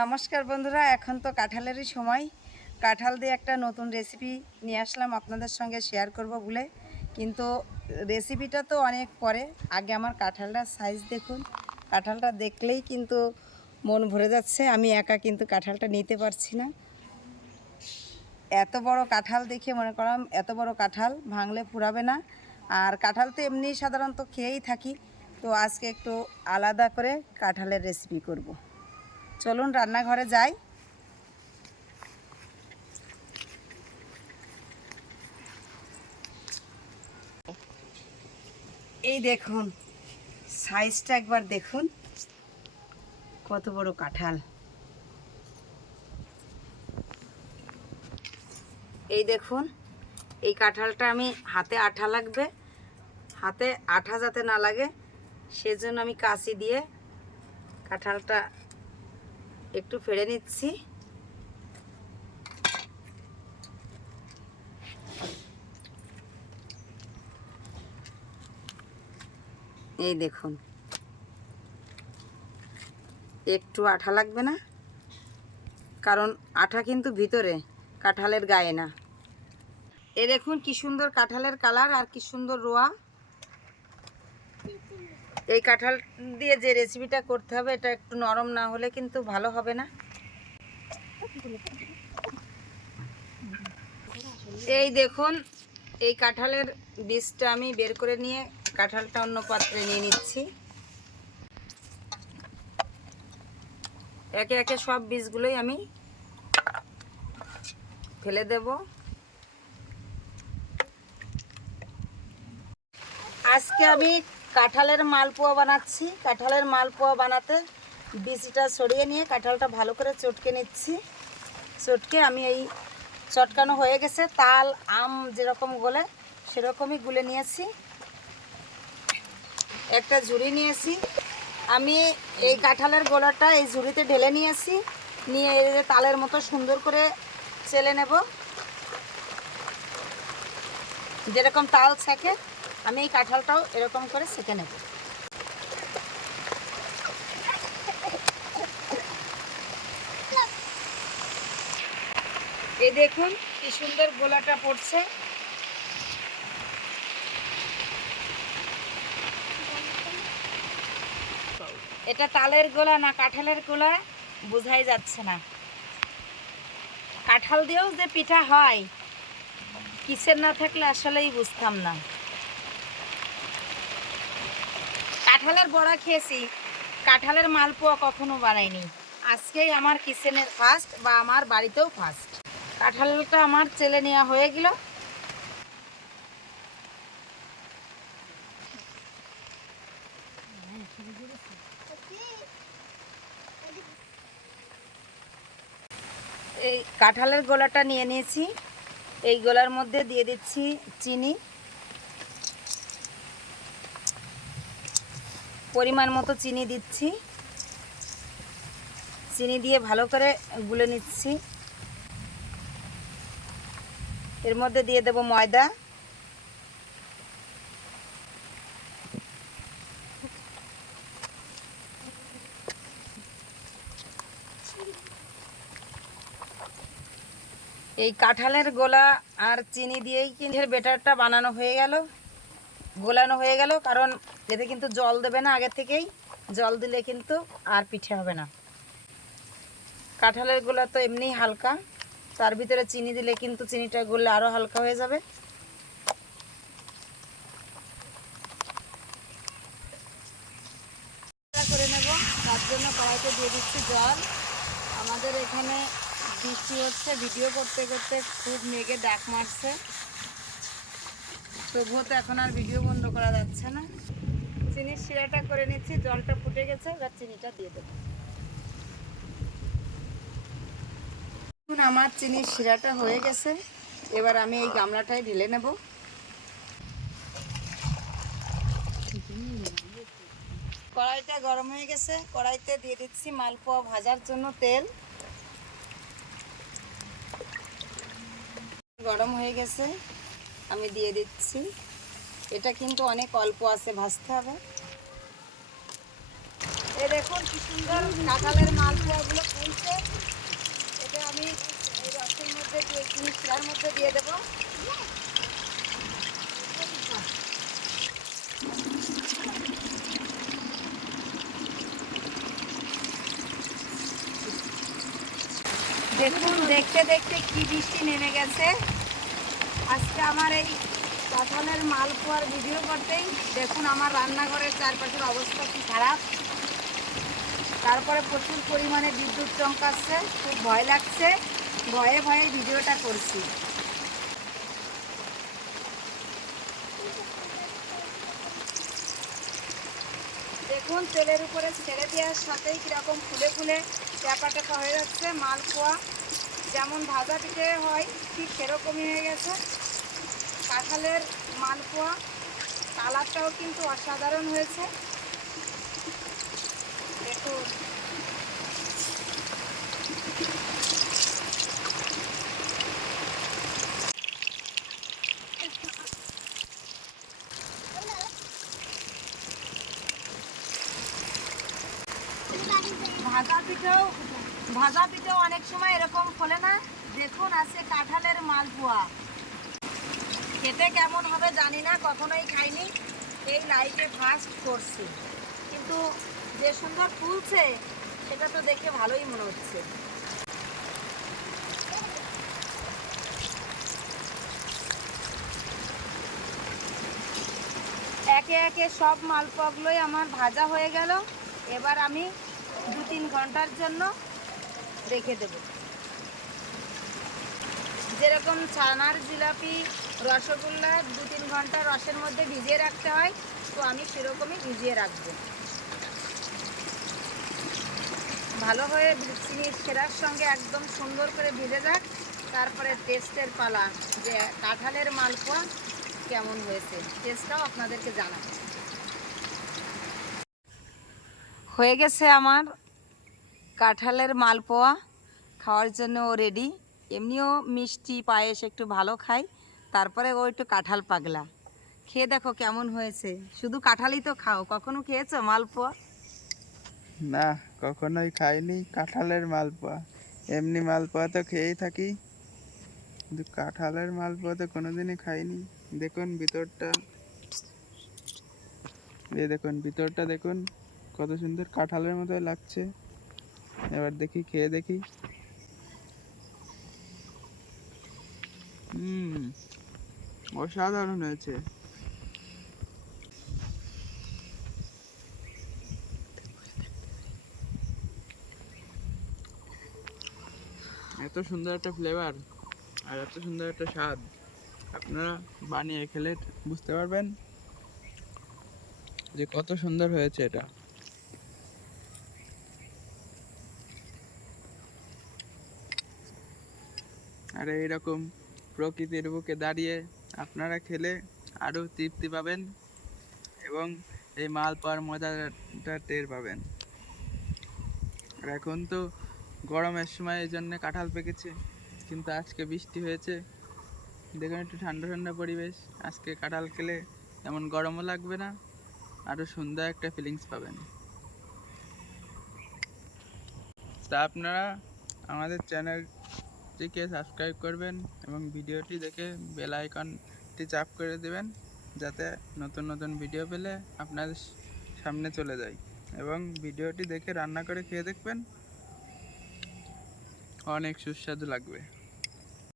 নমস্কার বন্ধুরা, এখন তো কাঁঠালেরই সময়। কাঁঠাল দিয়ে একটা নতুন রেসিপি নিয়ে আসলাম আপনাদের সঙ্গে শেয়ার করব বলে, কিন্তু রেসিপিটা তো অনেক পরে। আগে আমার কাঁঠালটার সাইজ দেখুন। কাঁঠালটা দেখলেই কিন্তু মন ভরে যাচ্ছে। আমি একা কিন্তু কাঁঠালটা নিতে পারছি না। এত বড় কাঁঠাল দেখে মনে করলাম এত বড় কাঁঠাল ভাঙলে ফুরাবে না। আর কাঁঠাল তো এমনি সাধারণত খেয়েই থাকি, তো আজকে একটু আলাদা করে কাঁঠালের রেসিপি করব। চলুন রান্নাঘরে যাই। এই দেখুন, সাইজটা একবার দেখুন, কত বড় কাঁঠাল। এই দেখুন, এই কাঁঠালটা আমি হাতে আঠা লাগবে, হাতে আঠা যাতে না লাগে সেজন্য আমি কাঁচি দিয়ে কাঁঠালটা একটু ফেড়ে নিচ্ছি। এই দেখুন, একটু আঠা লাগবে না, কারণ আঠা কিন্তু ভিতরে, কাঁঠালের গায়ে না। এ দেখুন কি সুন্দর কাঁঠালের কালার আর কি সুন্দর রোয়া। এই কাঁঠাল দিয়ে যে রেসিপিটা করতে হবে, এটা একটু নরম না হলে কিন্তু ভালো হবে না। এই দেখুন, এই কাঁঠালের বীজটা আমি বের করে নিয়ে কাঁঠালটা অন্য পাত্রে নিয়ে নিচ্ছি। একে একে সব বীজগুলোই আমি ফেলে দেব। আজকে আমি কাঁঠালের মালপোয়া বানাচ্ছি। কাঁঠালের মালপোয়া বানাতে বীজটা ছড়িয়ে নিয়ে কাঁঠালটা ভালো করে চটকে নিচ্ছি। চটকে আমি এই চটকানো হয়ে গেছে, তাল আম যেরকম গলে সেরকমই গুলে নিয়েছি। একটা ঝুড়ি নিয়েছি, আমি এই কাঁঠালের গোলাটা এই ঝুড়িতে ঢেলে নিয়েছি। নিয়ে এই যে তালের মতো সুন্দর করে চেলে নেব, যেরকম তাল ছেঁকে আমি এই কাঁঠালটাও এরকম করে ছেঁকে নেব। এই দেখুন কি সুন্দর গোলাটা পড়ছে। এটা তালের গোলা না কাঁঠালের গোলা বোঝাই যাচ্ছে না। কাঁঠাল দিয়েও যে পিঠা হয়, কিসের না থাকলে আসলেই বুঝতাম না। কাঁঠালের বড়া খেয়েছি, কাঁঠালের মালপোয়া কখনো বানাইনি। আজকেই আমার কিচেনের ফার্স্ট, বা আমার বাড়িতেও ফার্স্ট। কাঁঠালটা আমার চেলে নেওয়া হয়ে গেল। এই কাঁঠালের গোলাটা নিয়ে নিয়েছি, এই গোলার মধ্যে দিয়ে দিচ্ছি চিনি, পরিমাণ মতো চিনি দিচ্ছি। চিনি দিয়ে ভালো করে গুলে নিচ্ছি। এর মধ্যে দিয়ে দেব ময়দা, এই কাঁঠালের গোলা আর চিনি দিয়েই কিন্তু ব্যাটারটা বানানো হয়ে গেল, গোলানো হয়ে গেল। কারণ এতে কিন্তু জল দেবে না আগে থেকেই, জল দিলে কিন্তু আর পিঠে হবে না। কাঁঠালের গোলা তো এমনিই হালকা, তার ভিতরে চিনি দিলে কিন্তু চিনিটা গললে আরও হালকা হয়ে যাবে। করে নেব, তার জন্য কড়াইতে দিয়ে দিচ্ছি জল। আমাদের এখানে বৃষ্টি হচ্ছে, ভিডিও করতে করতে খুব মেঘে ডাক মারছে, তবুও তো এখন আর ভিডিও বন্ধ করা যাচ্ছে না। চিনির শিরাটা করে নিচ্ছি, জলটা ফুটে গেছে, এবার চিনিটা দিয়ে দেবো। এখন আমার চিনির শিরাটা হয়ে গেছে, এবার আমি এই গামলাটায় ঢেলে নেব। কড়াইটা গরম হয়ে গেছে, কড়াইতে দিয়ে দিচ্ছি মালপোয়া ভাজার জন্য তেল। গরম হয়ে গেছে, আমি দিয়ে দিচ্ছি। এটা কিন্তু অনেক অল্প আছে, ভাজতে হবে। এই দেখুন কি সুন্দর কাঁঠালের মালপোয়াগুলো ফুলছে। দেখুন দেখতে দেখতে কি বৃষ্টি নেমে গেছে। আজকে আমার এই কাঁঠালের মালপোয়ার ভিডিও করতেই দেখুন আমার রান্নাঘরের চারপাশের অবস্থা কি খারাপ। তারপরে প্রচুর পরিমাণে বিদ্যুৎ চমকাচ্ছে, খুব ভয় লাগছে, ভয়ে ভয়ে ভিডিওটা করছি। দেখুন তেলের উপরে ছেড়ে দেওয়ার সাথেই কীরকম ফুলে ফুলে ট্যাপা ট্যাপা হয়ে যাচ্ছে। মালপোয়া যেমন ভাজা পিঠে হয় ঠিক সেরকমই হয়ে গেছে কাঁঠালের মালপোয়া। কালারটাও কিন্তু অসাধারণ হয়েছে। দেখুন ভাজা পিঠেও অনেক সময় এরকম ফলে না। দেখুন আছে কাঁঠালের মালপোয়া, খেতে কেমন হবে জানি না, কখনোই খাইনি, এই লাইফে ফার্স্ট করছি। কিন্তু যে সুন্দর ফুলছে সেটা তো দেখে ভালোই মনে হচ্ছে। একে একে সব মালপোয়াগুলোই আমার ভাজা হয়ে গেল। এবার আমি 2-3 ঘন্টার জন্য রেখে দেব। যেরকম ছানার জিলাপি, রসগোল্লা 2-3 ঘন্টা রসের মধ্যে ভিজিয়ে রাখতে হয়, তো আমি সেরকমই ভিজিয়ে রাখবো। ভালো হয়ে চিনির সেরার সঙ্গে একদম সুন্দর করে ভিজে যাক, তারপরে টেস্টের পালা যে কাঁঠালের মালপোয়া কেমন হয়েছে, টেস্টটাও আপনাদেরকে জানাবো। হয়ে গেছে আমার কাঁঠালের মালপোয়া, খাওয়ার জন্য ও রেডি। এমনিও মিষ্টি পায়েস একটু ভালো খাই, তারপরে ও একটু কাঁঠাল পাগলা। খেয়ে দেখো কেমন হয়েছে। শুধু কাঁঠালই তো খাও, কখনো খেয়েছো মালপোয়া? না, কখনোই খাইনি কাঁঠালের মালপোয়া। এমনি মালপোয়া তো খেয়েই থাকি, কিন্তু কাঁঠালের মালপোয়া তো কোনোদিনই খাইনি। দেখুন ভিতরটা, দেখুন ভিতরটা দেখুন কত সুন্দর কাঁঠালের মতোই লাগছে। এবার দেখি, খেয়ে দেখি। অসাধারণ হয়েছে। এত সুন্দর একটা ফ্লেভার আর এত সুন্দর একটা স্বাদ, আপনারা বানিয়ে খেলে বুঝতে পারবেন যে কত সুন্দর হয়েছে এটা। আর এইরকম প্রকৃতির বুকে দাঁড়িয়ে আপনারা খেলে আরও তৃপ্তি পাবেন এবং এই মালপোয়ার মজাটা টের পাবেন। আর এখন তো গরমের সময় এই জন্য কাঁঠাল পেকেছে, কিন্তু আজকে বৃষ্টি হয়েছে, দেখুন একটু ঠান্ডা ঠান্ডা পরিবেশ। আজকে কাঁঠাল খেলে তেমন গরমও লাগবে না, আরও সুন্দর একটা ফিলিংস পাবেন। তা আপনারা আমাদের চ্যানেলটিকে সাবস্ক্রাইব করবেন এবং ভিডিওটি দেখে বেল আইকনটি চাপ করে দেবেন, যাতে নতুন নতুন ভিডিও পেলে আপনাদের সামনে চলে যায়। এবং ভিডিওটি দেখে রান্না করে খেয়ে দেখবেন, অনেক সুস্বাদু লাগবে।